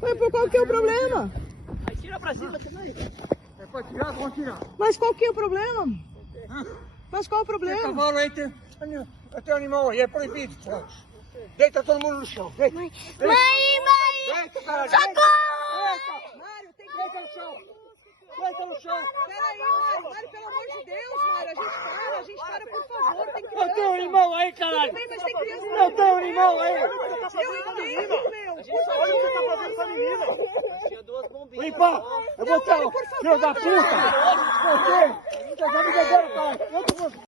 Mas por qual que é o problema? Aí tira pra cima também. É pra tirar, vamos tirar. Mas qual que é o problema? Mas qual o Tem problema? cavalo aí, tem animal aí, é proibido. Deita todo mundo no chão. Deita. Mãe! Deita, caralho. Socorro! Mário, tem que... Deita no chão. Deita no chão. Peraí, Mário. Mário, pelo amor de Deus, Mário. A gente para, por favor. Tem Eu criança. tenho um animal aí, caralho. Tudo bem, mas tem criança. Eu tenho um animal aí. Eu entendo, meu. Por Olha o que você tá favor. fazendo com a menina. Tinha duas bombinhas. Vem, pá. Eu vou ter Não, o por favor, filho da não. puta. Você já me deram, cara. Eu que vou...